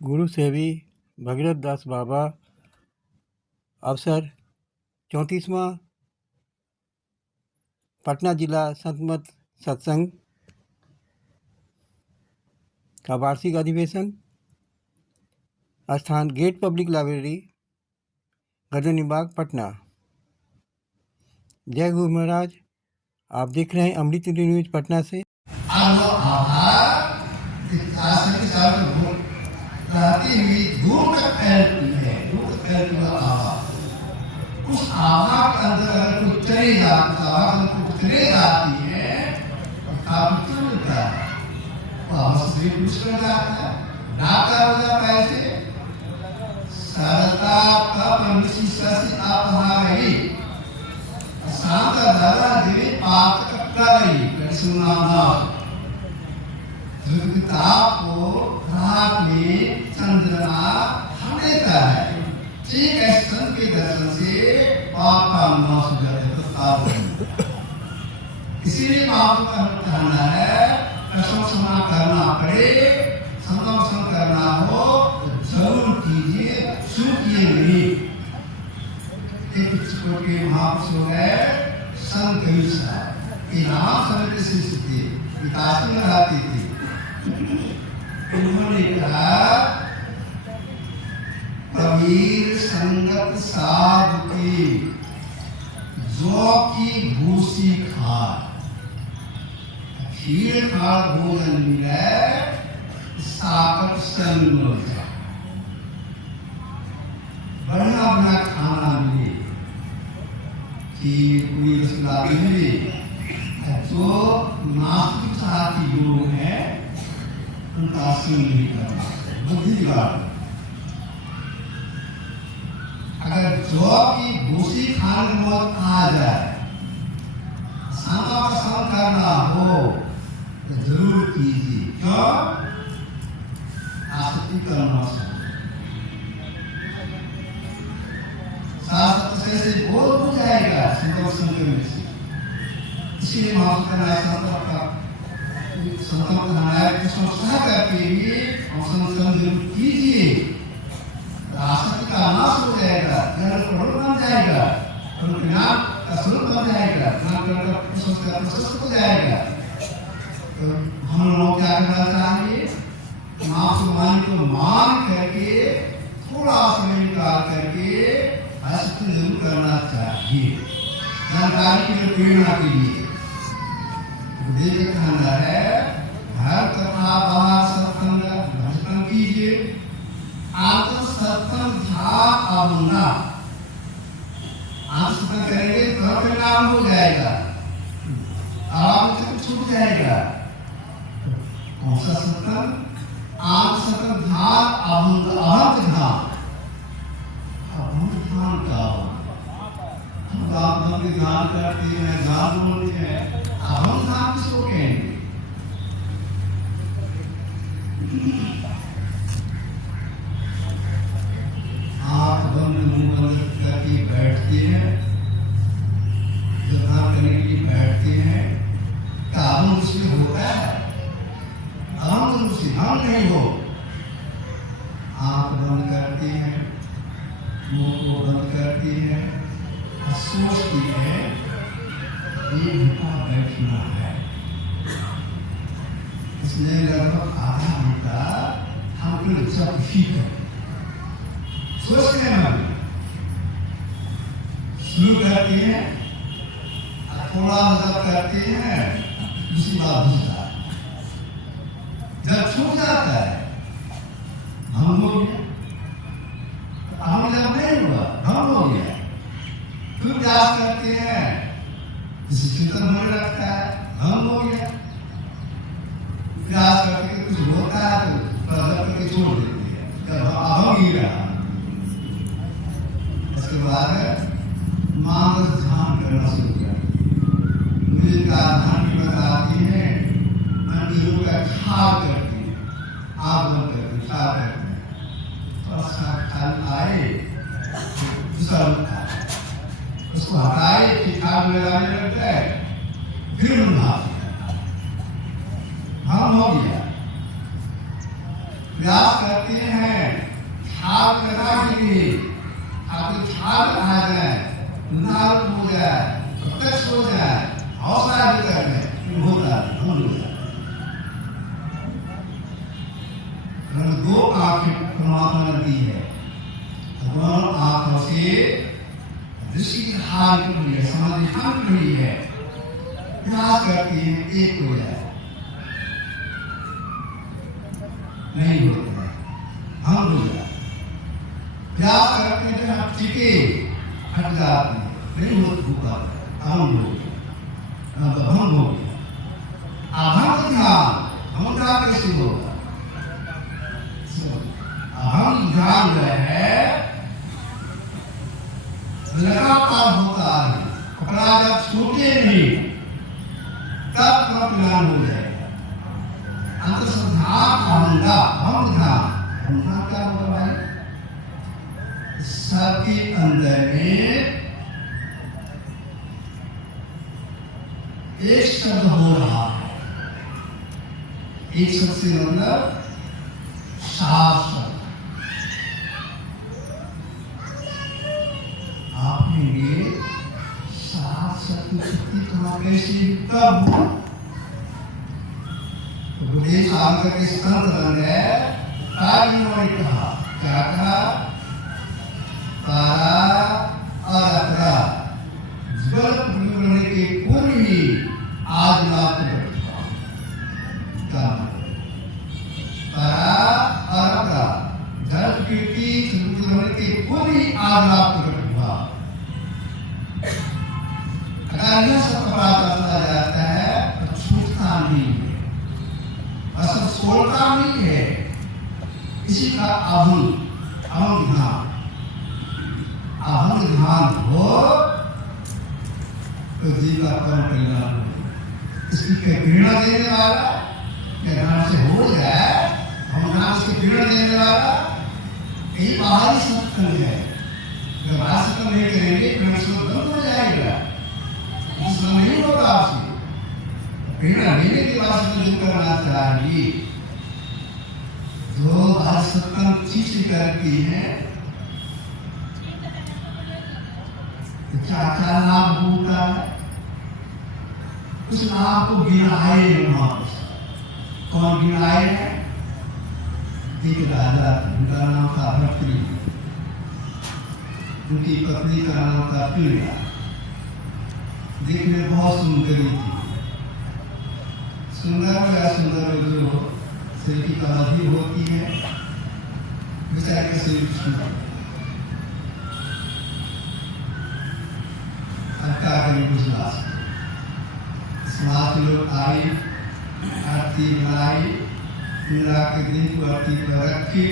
गुरु सेवी भगीरथ दास बाबा अवसर 34वां पटना जिला संतमत सत्संग का वार्षिक अधिवेशन, स्थान गेट पब्लिक लाइब्रेरी, गर्दनी बाग, पटना। जय गुरु महाराज। आप देख रहे हैं अमृत न्यूज पटना से। उस आभा के अंदर अगर कुछ चले जाती है तो काफी क्यों होता है, शरीर कुछ कर जाता है, डाका हो जाता है। ऐसे सरलता का परमिशन से आप वहां रही शांत दादा देवी पाप कटका रही सुना किताब को रात में चंद्रमा हम देता है। ठीक है, संत के दर्शन से पाप का नाश हो जाता है। इसीलिए महाप्रभु का कहना है कसम क्षमा करना पड़े, संतोषण करना हो तो जरूर कीजिए, चूकिए नहीं। एक छोटे महापुरुष है संत कबीर, नाम समिति से स्थिति काशी में रहती थी। उन्होंने कहा कबीर संगत साधु की जो की भूसी खा, खीर खा भोजन मिले साकट संग बढ़िया बढ़िया खाना मिले, खीर पूरी रसगुल्ला मिले। जो नास्तिक साथी लोग हैं उनका सुन नहीं करना, बुद्धि बात। अगर जौ की भूसी खाने में मौत आ जाए, सांता का संग करना हो तो जरूर कीजिए। क्यों? आसक्ति करना शास्त्र से बोध हो जाएगा संतोष संग से। इसीलिए महात्मा संस्था करके जरूर कीजिए, आसक्ति का नाश हो जाएगा, ज्ञान प्रबल बन जाएगा, ज्ञान का स्वरूप बन जाएगा, ज्ञान का प्रशस्त हो जाएगा। तो हम लोग क्या करना चाहिए? मां को मान करके थोड़ा समय निकाल करके आसक्ति जरूर करना चाहिए, जानकारी के लिए, प्रेरणा के लिए। देख कहना है हर कथा बाहर सत्संग भजन कीजिए, आपको सत्संग ध्यान आऊंगा। आप सत्संग करेंगे तो परिणाम हो जाएगा, आप छूट जाएगा। कौन सा सत्संग? आप सत्संग ध्यान आऊंगा, अहंत ध्यान, अहंत ध्यान का हम ध्यान करते हैं, ध्यान बोलते हैं, अहम ध्यान किसको कहेंगे? आंख बंद मुंह बंद करके बैठते हैं, जब ध्यान करने के लिए बैठते हैं, क्या अहम उसमें होता है? अहम उसमें हम नहीं हो। आंख बंद करते हैं, मुंह को बंद करते हैं, सोचती है ये घंटा बैठना है। इसलिए लगभग आधा घंटा हमको जब ही कर सोचते हैं, शुरू करते हैं, थोड़ा मतलब करते हैं, दूसरी बात दूसरा, जब छूट जाता है हम हो गया, हम जब नहीं हुआ हम हो गया। फिर प्रयास करते हैं, जिसे चिंतन होने लगता है हम हो गया। प्रयास करके कुछ होता है तो प्रदर्शन करके छोड़ देते हैं, जब हम ही रहा। इसके बाद मां का ध्यान करना शुरू किया। मुझे का ध्यान की बताती है, अंडीरों का ख्याल करती है, आप बंद करते ख्याल करते हैं, थोड़ा सा ख्याल आए दूसरा होता है, उसको हटाए कि ख्याल लगाने लगता है, फिर हम हो गया। प्रयास करते हैं ख्याल करना के लिए, आपके ख्याल आ जाए, निर्धारित हो जाए, प्रत्यक्ष हो जाए, हौसला भी कर जाए, होता है हम लोग। दो आंखें परमात्मा ने दी है, दोनों आंखों से दृष्टि हार की हुई है, समाधि हार की हुई है, प्रयास करती है एक हो जाए, नहीं होता है, हम हो जाए, प्रयास करते हैं जब हम टिके हट जाते हैं, नहीं होता भूखा, हम हो गया, हम हो गया, अहम ध्यान, हम ध्यान कैसे होगा? अहम ध्यान जो है लगातार होता है, कपड़ा जब छूटे नहीं तब ज्ञान हो जाएगा। अंतर्ध्यान अहम ध्यान क्या होगा भाई? सबके अंदर में एक शब्द हो रहा है, एक शब्द से मतलब शास्त्र। आपने ये शास्त्र कैसे कब बुढ़े साल का के संत बन गए, उन्होंने कहा क्या कहा? तारा और अपरा जल बनने के पूर्व ही आज लाभ तारा और अपरा जल की बनने के पूर्व ही आज लाभ प्रकट हुआ। अगर यह सब पता चला जाता है तो छूटता नहीं है, असल छोड़ता नहीं है। इसी का अहम ध्यान हो तो जीव का परम कल्याण हो। इसकी प्रेरणा देने वाला ध्यान से हो जाए, हम ध्यान से प्रेरणा देने वाला यही बाहरी सत्संग है। जब बाहर सत्संग नहीं करेंगे प्रेरणा बंद हो जाएगा, नहीं होगा। आपसे प्रेरणा लेने के बाद जो करना चाहिए, जो बाहर सत्संग चीज करती है, क्या क्या लाभ होता है, उस लाभ को गिनाए कौन गिनाए है? एक राजा, उनका नाम था भक्ति, उनकी पत्नी का नाम था पीड़ा, देखने बहुत सुंदरी थी। सुंदर या सुंदर जो शरीर की कलाधी होती है, बेचारे का शरीर सुंदर समाज के लोग आई, आरती बनाई, इंदिरा के दिन को आरती पर रखी,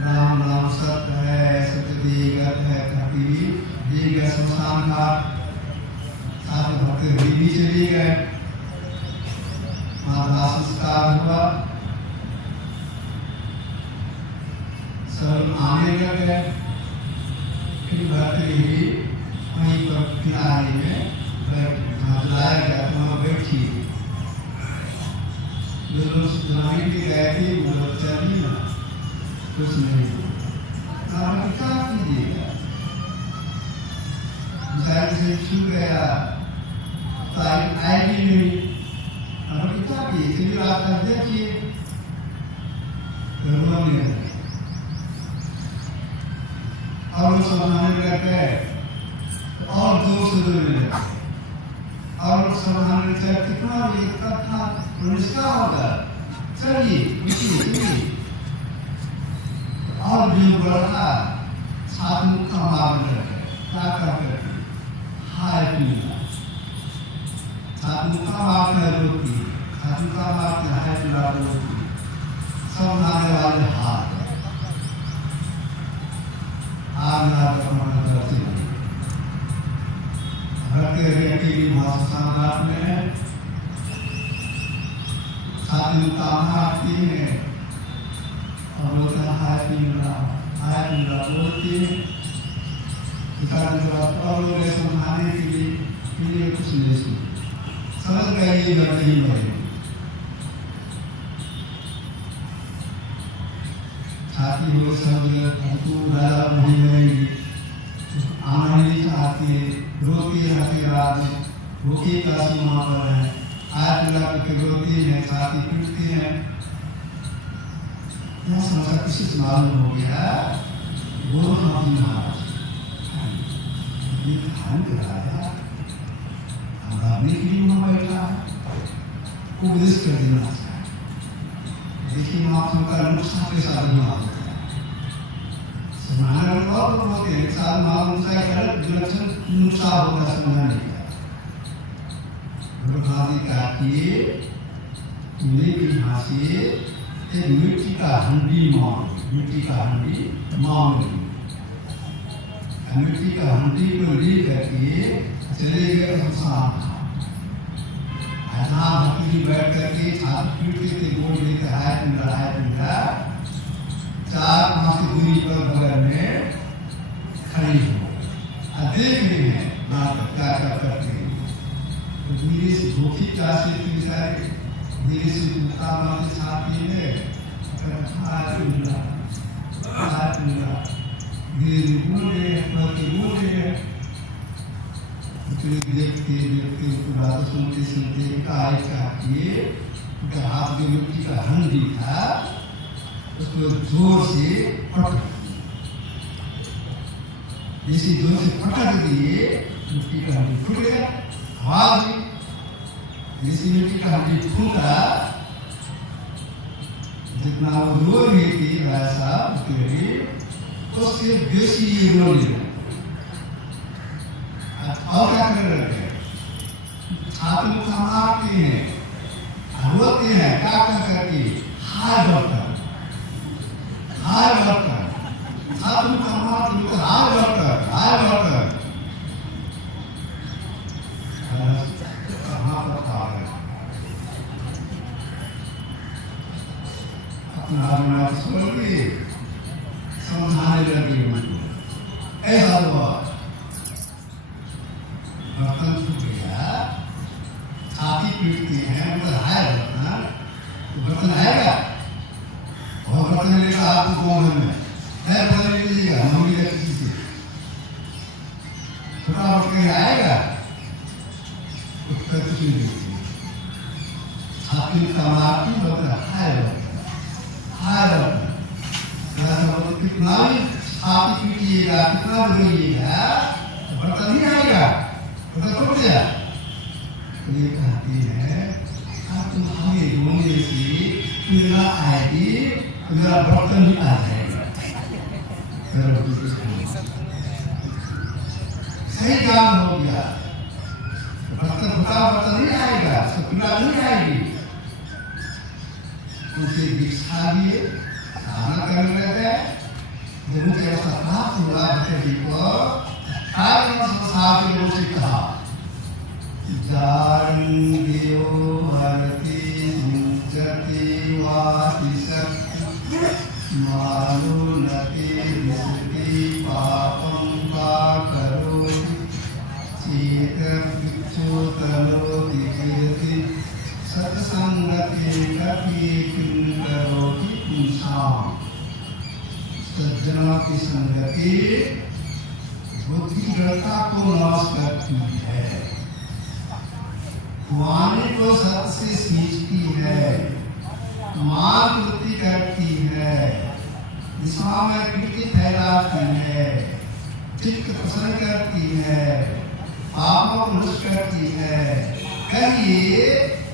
राम नाम सत्य है, सत्यदेव है, कभी शमशान घाट साथ भक्त भी चली गए, माता संस्कार हुआ, सब आने लगे, फिर भक्ति वहीं पर किनारे में बुलाया गया, वहाँ बैठी। जो लोग जमाने के गए थे वो लोग चली ना, कुछ नहीं क्या कीजिएगा, से छू गया, आएगी नहीं, हमें क्या कीजिए, रास्ता देखिए, और समाधान करके और जोर से बोलने लगे, और समाधान कितना भी था निष्ठा होगा, चलिए और जो बढ़ा साथ मुक्का मार क्या करते हाय पीना, साथ मुक्का मारते रोटी, साथ मुक्का मारते हाय पीला रोटी, सब नाने वाले हाथ सम्राट में साथी आती है और बोलता हाय बोलती है, और लोग समझाने के लिए कुछ नहीं सुन समझ गए, ये नहीं मरे छाती हो सब तू राजा वही रहेगी, आना नहीं चाहती, रोती रहती रात, भूखी का सीमा पर है, आज मिला करके रोती है, छाती पीटती है। यह समस्या किसी से मालूम हो गया, गोरखनाथ महाराज ध्यान कराया, हमारा भी वहाँ बैठा है, उपदेश कर देना चाहिए। देखिए महात्मा का नुकसान के साथ होता है, समाधान और होते हैं, साथ मालूम सा एक अलग विलक्षण नुकसान होगा समाधान का। गुरुनाथी का कि मेरी भाषी एक मिट्टी का हंडी मांग, मिट्टी का हंडी मांग ली, मिट्टी का हंडी को ले करके चले गए शमशान। जहाँ भक्ति बैठ करके छाती पीटते थे, गोल लेकर हाय पिंडा 4-5 दूरी पर बगल में खड़ी हो, देख रहे हैं नाटक क्या क्या करते हैं। तो धीरे से धोखी क्या से धीरे से जूता मारते छाती में हाय पिंडा धीरे बोल रहे देखते उसकी बात सुनते उनका हाथ में मिट्टी का हंडी था, उसको जोर से पटक, जैसे जोर से पटक दिए मिट्टी का हंडी फूट गया। आवाज जैसे मिट्टी का हंडी फूटा, जितना वो रो रही थी वैसा उससे बेसी रोने और क्या कर रहे थे, छाती को मारते हैं, रोते हैं, क्या क्या करके हाय डॉक्टर छाती को मारते हैं, हाय डॉक्टर कहाँ पर खा रहे अपना छोड़ के समझाने लगे मन ऐसा हुआ। बर्तन छूट गया, छाती पीटती है, मतलब है बर्तन, तो बर्तन आएगा और बर्तन लेकर आपको कौन में है, बर्तन ले लीजिएगा मम्मी का किसी से छोटा बर्तन आएगा तो कुछ नहीं, छाती कमाती बर्तन कितना भी छाती पीटिएगा, कितना रोइएगा, बर्तन नहीं आएगा, बर्तन टूट गया। ये कहती है अब तुम्हारे रोने से पीड़ा आएगी, मेरा बर्तन भी आ जाएगा। सही काम हो गया, बर्तन फुटा बर्तन नहीं आएगा, तो पीड़ा नहीं आएगी। उनसे दीक्षा लिए साधना करने लगे, जब उनके ऐसा प्राप्त हुआ भक्ति को संसार के लोगों से कहा जारंगेयो भरती मुंजति वाति शक्ति मानो नति विसति पापं का करोति चेत विक्षो करोति कीर्ति सत्संगति कपि किं करोति पुंसाम्। सज्जनों की संगति बुद्धि जड़ता को नाश करती है, वाणी को सत्य से सींचती है, मार्ग वृत्ति करती है, दिशा में कीर्ति फैलाती है, चित्त प्रसन्न करती है, पापों को नष्ट करती है। कहिए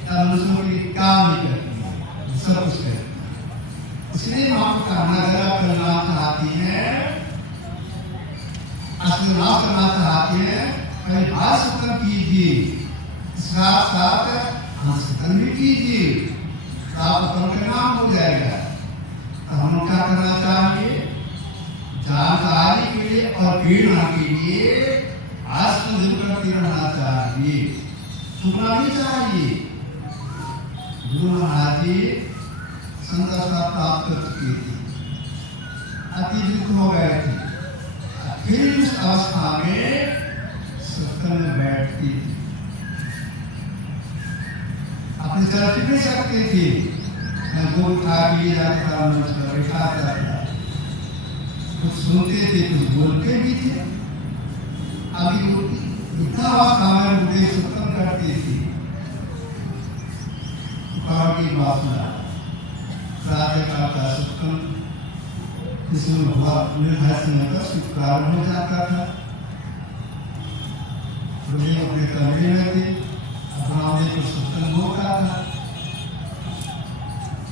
मनुष्यों की काम नहीं करती है, सब कुछ करती है। इसलिए आप कहना करना चाहती है, असली नाश करना चाहती है, पहले भाषण कीजिए, साथ साथ हंसतन भी कीजिए, आपका परिणाम हो जाएगा। तो हम क्या करना चाहिए, जानकारी के लिए और प्रेरणा के लिए आसन करते रहना चाहिए, छूटना नहीं चाहिए। गुरु महाराज जी संदर्शा प्राप्त कर चुकी थी, अति दुख हो गए थे, फिर उस अवस्था में सत्संग में बैठती थी, अपने चल नहीं सकती थी, मैं गोद खा के लिए जाता था, बैठा था, कुछ सुनते थे, कुछ बोलते भी थे। अभी वो वृद्धावस्था में मुझे सत्संग करती थी, की वासना प्रातःकाल का सत्संग जिसमें हुआ निर्धारित समय पर शुक्रार हो जाता था। मुझे अपने कमरे में थे, अपना मुझे कुछ सत्संग होता था।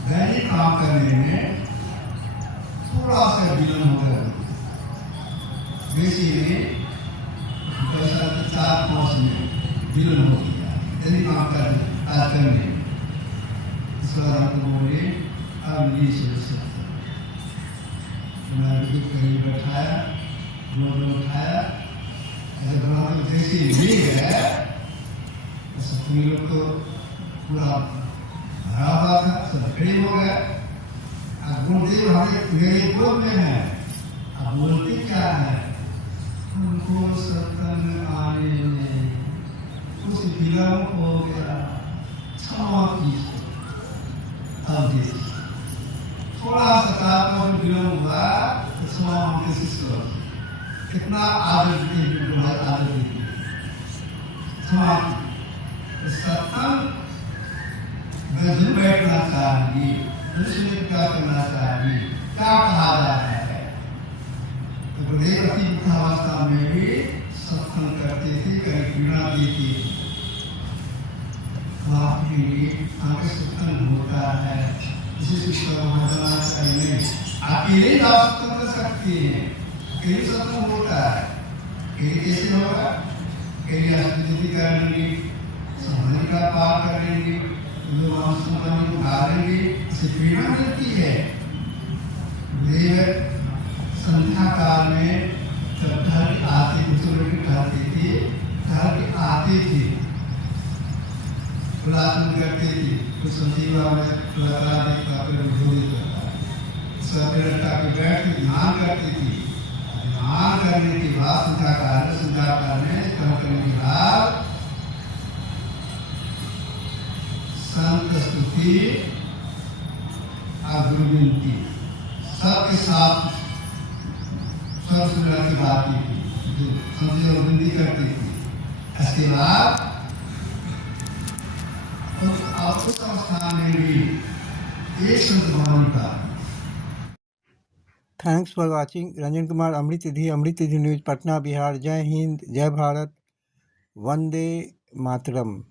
दैनिक काम करने में थोड़ा सा विलंब हो गया, इसीलिए 4-5 मिनट विलंब हो गया दैनिक काम करने में। इस बार हमको बोले अब नीचे मैंने कहीं बैठाया, मोबाइल उठाया, ऐसे बना तो जैसे मिल गया सब लोग तो पूरा भरा हुआ था, सब खड़े हो गए। अब गुरुदेव हमें मेरे गोद में है, अब बोलते क्या है, हमको सत्संग आने में कुछ विलंब हो गया, क्षमा कीजिए। अब देखिए थोड़ा सा 4-5 विलंब हुआ तो क्षमा मांगते शिष्य कितना आदर देते, आदर देते क्षमा। सत्संग में बैठना चाहिए, उसमें क्या करना चाहिए, क्या कहा जा रहा है। तो गुरुदेव अति वृद्धावस्था में भी सत्संग करते थे, कहीं पीड़ा देते थे। आपके लिए आगे सत्संग होता है, इसी शिक्षा वहाँ जाना चाहिए। अकेले आप सत्संग कर सकते हैं, अकेले सत्संग होता है। अकेले कैसे होगा, अकेले स्तुति करेंगे, समाधि का पाठ करेंगे, लोग समाधि उठा लेंगे, इससे प्रेरणा मिलती है। देव संध्या काल में जब घर आते थे, घर के आते थे, प्रार्थना करते थे, कुछ संजीवा में प्रकार देखता फिर भोजन करता, सब लड़का के बैठ के ध्यान करती थी। ध्यान करने के बाद संध्या काल में करने के बाद संत स्तुति और गुरु विनती सबके साथ सब सुनने की बात थी, जो संजय और विनती करती थी। इसके बाद उस अवस्था में भी एक संत भवन का। Thanks for watching. Ranjan Kumar, Amrit Nidhi, Amrit Nidhi news, Patna, Bihar. जय हिंद, जय भारत, वंदे मातरम।